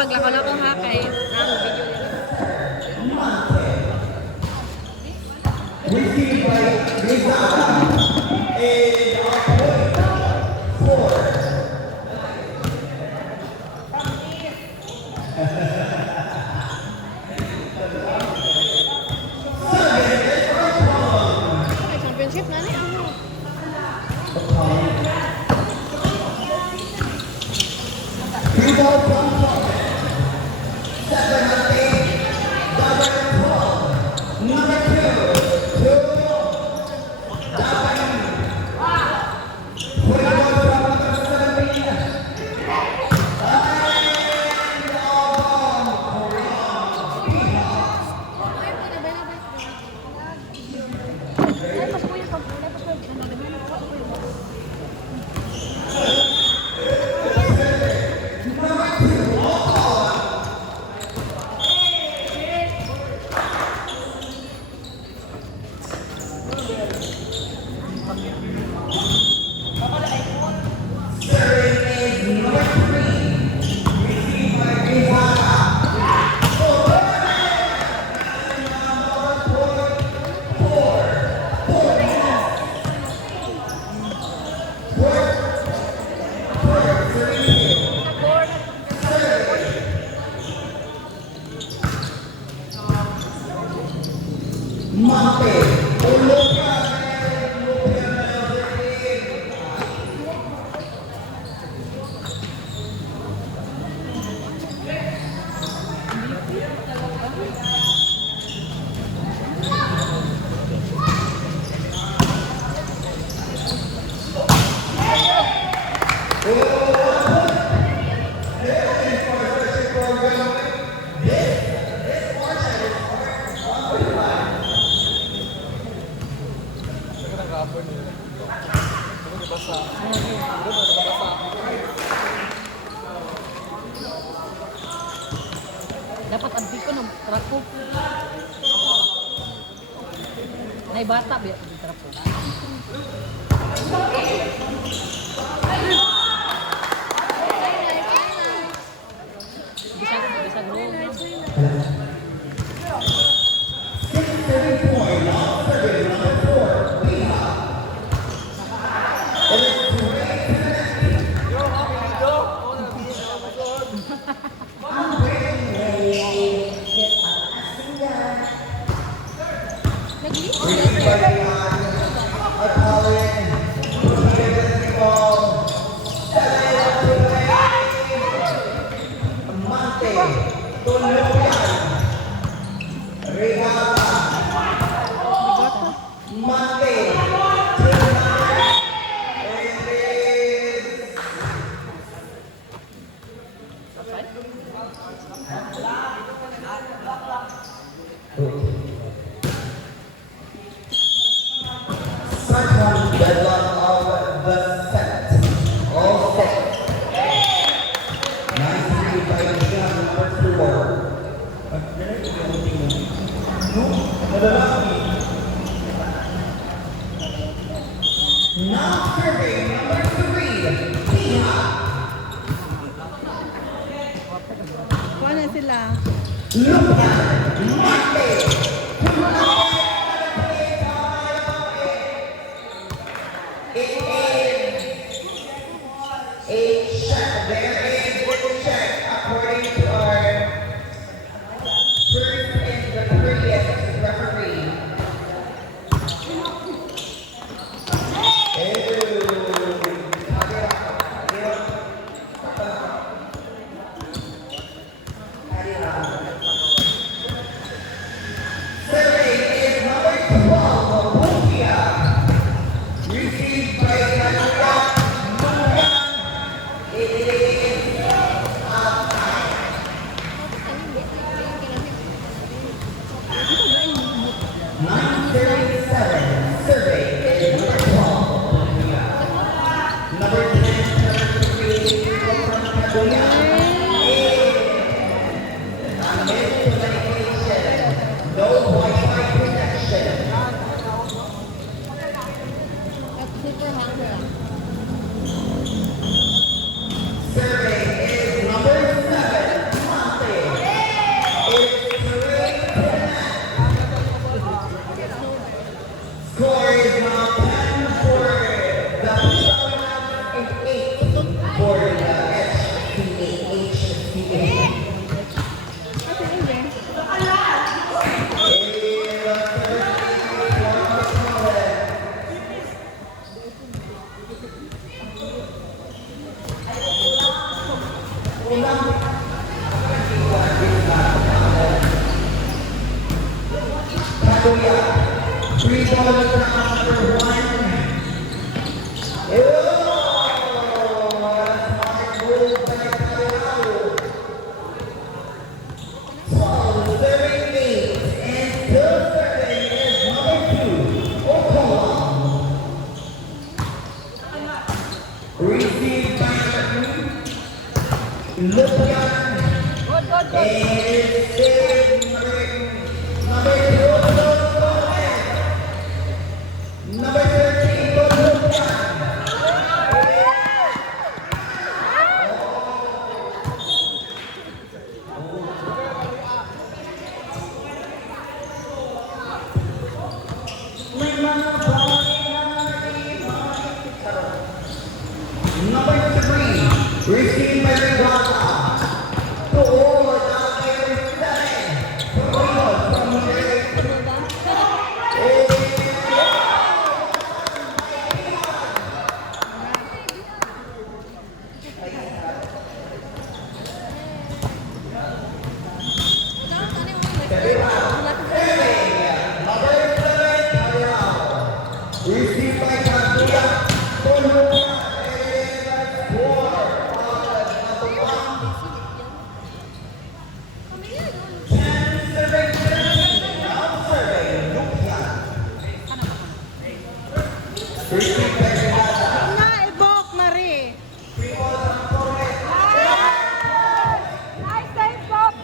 paglakaw-lakaw ha kay ang video nila. Received by Rizal and four. Championship na niya. Rizal from 7-8. Number 2. Dapat ang biko ng trako. Nay bata biya ang trako. Bisa gulong. 6-30 point off serving number 4. Liha. And it's now serving number 3, Liha. Wala sila. Lupian, Monday. It is a check. There is a check according to our first and the 30th referee. Serving is number 12, Olympia. Received by Canada. It is outside. 9:37. Survey is number 12, Olympia. Number 10, number 3, from Kaguya. No Wi-Fi connection. Survey is number 7, Kaguya. 3 balls round number 1. Received by Lupian Good, good, good. and number 2, number 13, Lupian. Number 3, received by Riguata. Forward, number 7, Forward from received by Kaguya. Na, ibok, Marie. Nice save, Bob.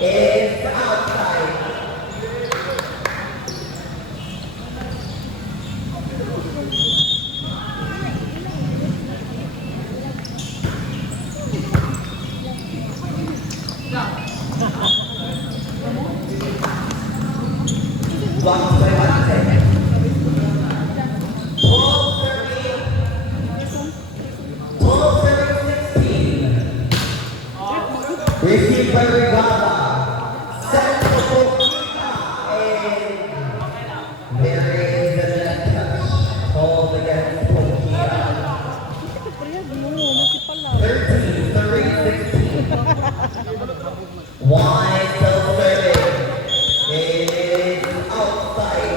It's outside. One second. 12-16. Received by Regatta. Set for Pokita. And there is the net touch. Called against Pokita. 13-16. Wide still serving. It is outside.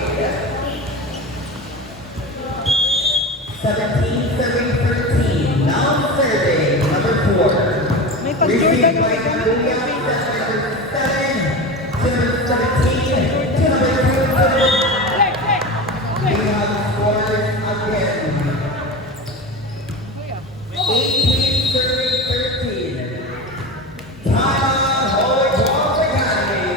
17-13. Now serving number 4. May Received pag-Jordan by ng Kaguya. Number 7 to number 17 to number 2. We have scored again. 18-13. Time Holy Cross Academy.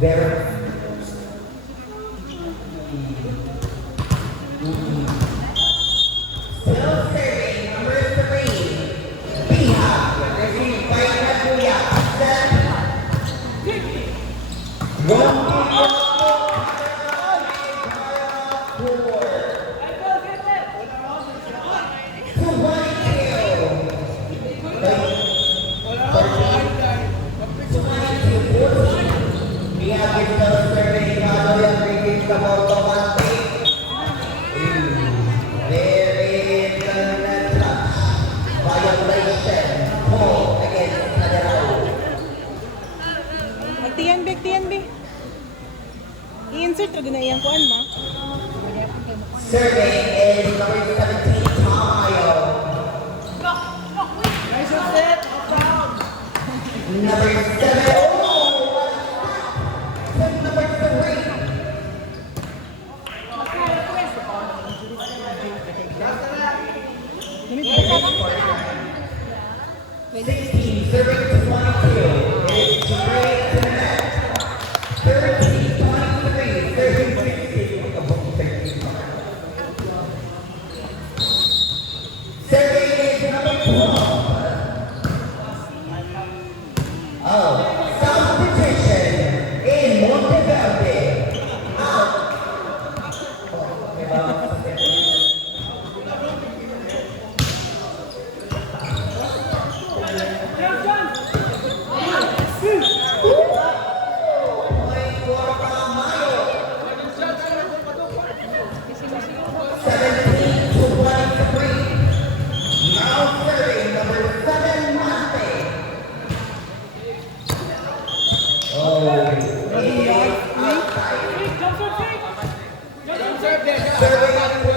Very. Still serving number 3. Bihab. Received by Kaguya. Set. Magtiyan, be. I-insert rin na iyang kuan, ma. Serving is number 17, Tamayo. Number 7. Number 3. Serving 22. It's straight to the net. 13-23. Serving 16. Serving is number 12. Oh, substitution in Monteverde. Out. Serving